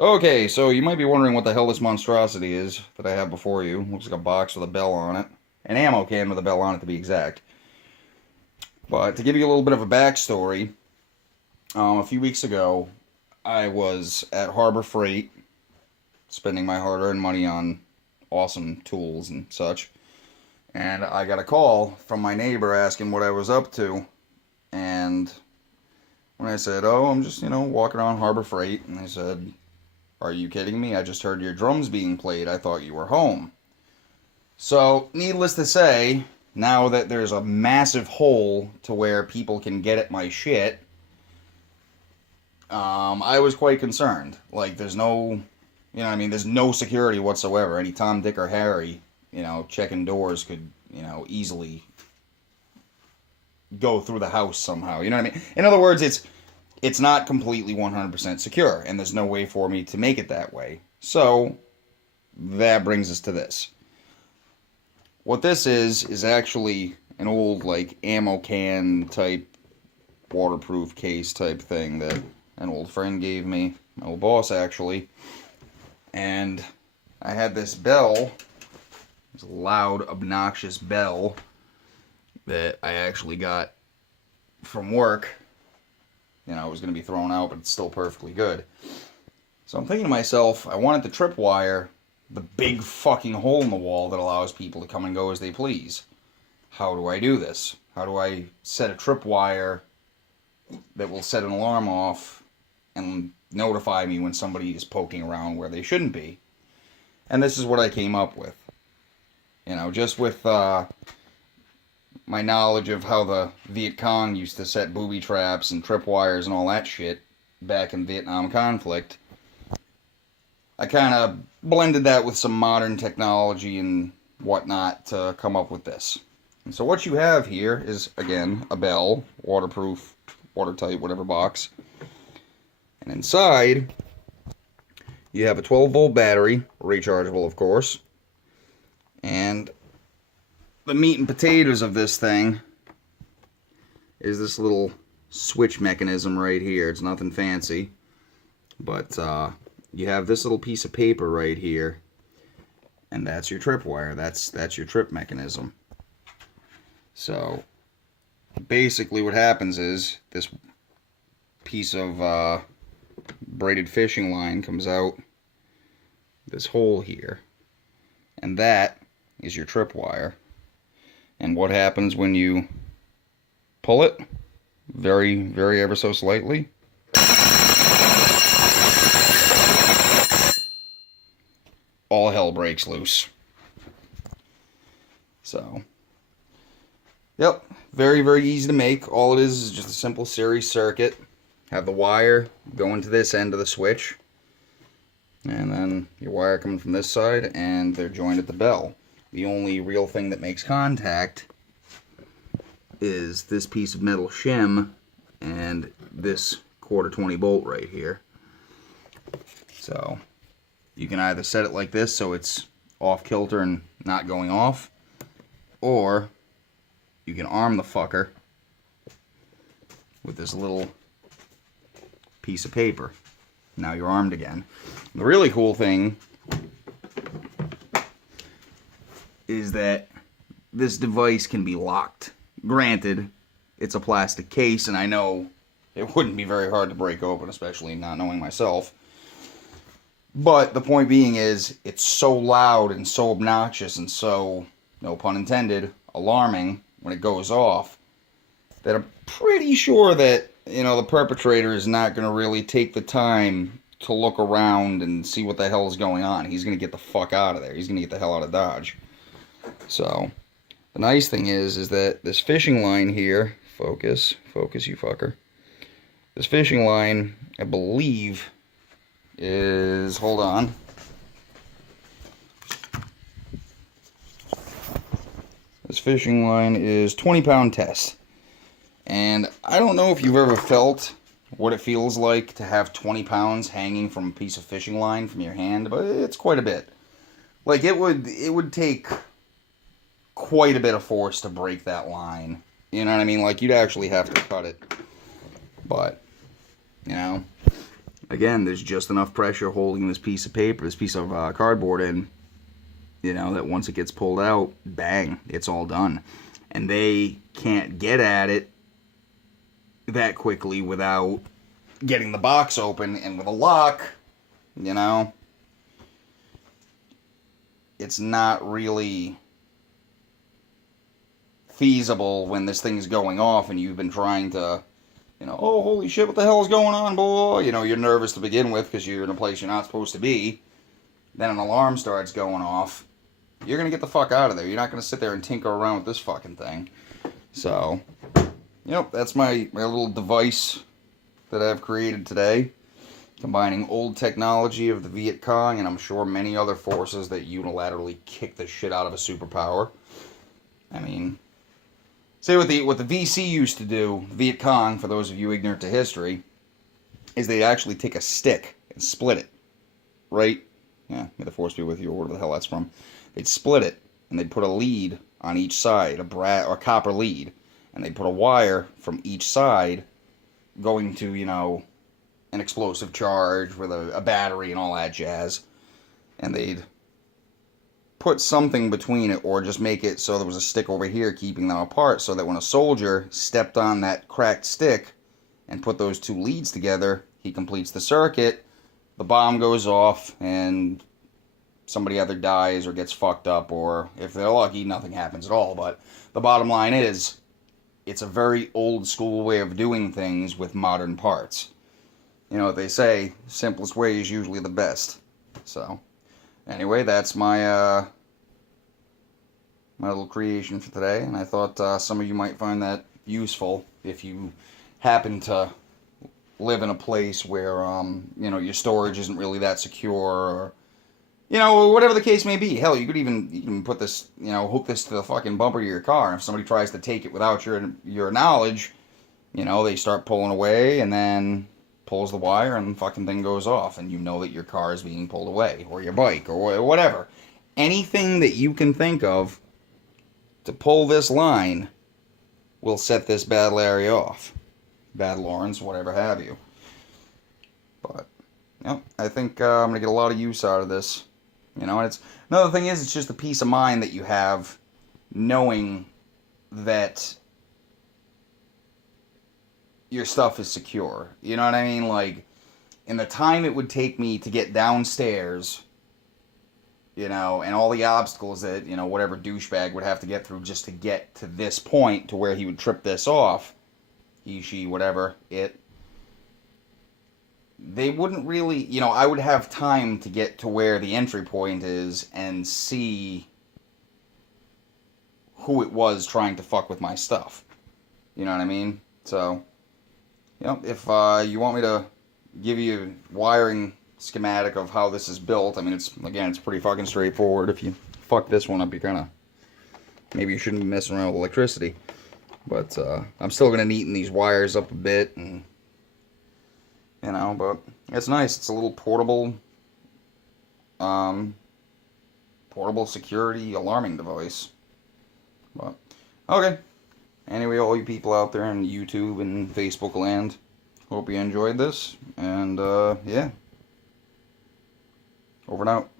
Okay, so you might be wondering what the hell this monstrosity is that I have before you. Looks like a box with a bell on it. An ammo can with a bell on it, to be exact. But to give you a little bit of a backstory, a few weeks ago, I was at Harbor Freight, spending my hard-earned money on awesome tools and such. And I got a call from my neighbor asking what I was up to. And when I said, oh, I'm just, walking around Harbor Freight, and they said, are you kidding me? I just heard your drums being played. I thought you were home. So, needless to say, now that there's a massive hole to where people can get at my shit, I was quite concerned. Like, there's no, there's no security whatsoever. Any Tom, Dick, or Harry, checking doors could, easily go through the house somehow. You know what I mean? In other words, it's not completely 100% secure, and there's no way for me to make it that way. So, that brings us to this. What this is actually an old, like, ammo can type, waterproof case type thing that an old friend gave me, my old boss actually. And I had this bell, this loud, obnoxious bell, that I actually got from work. It was going to be thrown out, but it's still perfectly good. So I'm thinking to myself, I wanted to tripwire the big fucking hole in the wall that allows people to come and go as they please. How do I do this? How do I set a tripwire that will set an alarm off and notify me when somebody is poking around where they shouldn't be? And this is what I came up with. Just with my knowledge of how the Viet Cong used to set booby traps and tripwires and all that shit back in the Vietnam conflict, I kind of blended that with some modern technology and whatnot to come up with this. And so what you have here is, again, a bell, waterproof, watertight, whatever box. And inside, you have a 12-volt battery, rechargeable, of course. And the meat and potatoes of this thing is this little switch mechanism right here. It's nothing fancy, but you have this little piece of paper right here, and that's your tripwire. That's your trip mechanism. So basically what happens is this piece of braided fishing line comes out this hole here, and that is your tripwire. And what happens when you pull it, very, very ever so slightly, all hell breaks loose. So, yep, very, very easy to make. All it is just a simple series circuit. Have the wire going to this end of the switch, and then your wire coming from this side, and they're joined at the bell. The only real thing that makes contact is this piece of metal shim and this 1/4 bolt right here. So you can either set it like this so it's off kilter and not going off, or you can arm the fucker with this little piece of paper. Now you're armed again. The really cool thing is that this device can be locked. Granted, it's a plastic case, and I know it wouldn't be very hard to break open, especially not knowing myself. But the point being is, it's so loud and so obnoxious and so, no pun intended, alarming when it goes off, that I'm pretty sure that, the perpetrator is not going to really take the time to look around and see what the hell is going on. He's going to get the fuck out of there. He's going to get the hell out of Dodge. So, the nice thing is that this fishing line here, focus you fucker. This fishing line, I believe, is, hold on. This fishing line is 20-pound test. And I don't know if you've ever felt what it feels like to have 20 pounds hanging from a piece of fishing line from your hand, but it's quite a bit. Like, it would take quite a bit of force to break that line. You know what I mean? Like, you'd actually have to cut it. But, again, there's just enough pressure holding this piece of paper, this piece of cardboard in, you know, that once it gets pulled out, bang, it's all done. And they can't get at it that quickly without getting the box open, and with a lock, you know, it's not really feasible when this thing's going off and you've been trying to, you know, oh, holy shit, what the hell is going on, boy? You know, you're nervous to begin with because you're in a place you're not supposed to be. Then an alarm starts going off. You're going to get the fuck out of there. You're not going to sit there and tinker around with this fucking thing. So, yep, that's my little device that I've created today, combining old technology of the Viet Cong and I'm sure many other forces that unilaterally kick the shit out of a superpower. I mean, say what the VC used to do, Viet Cong, for those of you ignorant to history, is they actually take a stick and split it, right? Yeah, may the force be with you, or whatever the hell that's from. They'd split it, and they'd put a lead on each side, a copper lead, and they'd put a wire from each side going to, you know, an explosive charge with a battery and all that jazz, and they'd put something between it, or just make it so there was a stick over here keeping them apart, so that when a soldier stepped on that cracked stick and put those two leads together, he completes the circuit, the bomb goes off, and somebody either dies or gets fucked up, or if they're lucky, nothing happens at all. But the bottom line is, it's a very old school way of doing things with modern parts. You know what they say, simplest way is usually the best. So, anyway, that's my my little creation for today, and I thought some of you might find that useful if you happen to live in a place where you know, your storage isn't really that secure, or you know, whatever the case may be. Hell, you can put this, you know, hook this to the fucking bumper of your car, and if somebody tries to take it without your knowledge, you know, they start pulling away, and then pulls the wire, and the fucking thing goes off, and you know that your car is being pulled away, or your bike, or whatever. Anything that you can think of to pull this line will set this battle area off. Battle Lawrence, whatever have you. But, you know, I think I'm going to get a lot of use out of this. You know, and it's another thing is, it's just the peace of mind that you have knowing that your stuff is secure. You know what I mean? Like, in the time it would take me to get downstairs, you know, and all the obstacles that, you know, whatever douchebag would have to get through just to get to this point to where he would trip this off, he, she, whatever, it, they wouldn't really, you know, I would have time to get to where the entry point is and see who it was trying to fuck with my stuff. You know what I mean? So, you know, if you want me to give you a wiring schematic of how this is built, I mean, it's pretty fucking straightforward. If you fuck this one up, you kind of, maybe you shouldn't be messing around with electricity. But I'm still going to neaten these wires up a bit, and you know, but it's nice. It's a little portable security alarming device. But okay. Anyway, all you people out there in YouTube and Facebook land, hope you enjoyed this, and yeah, over and out.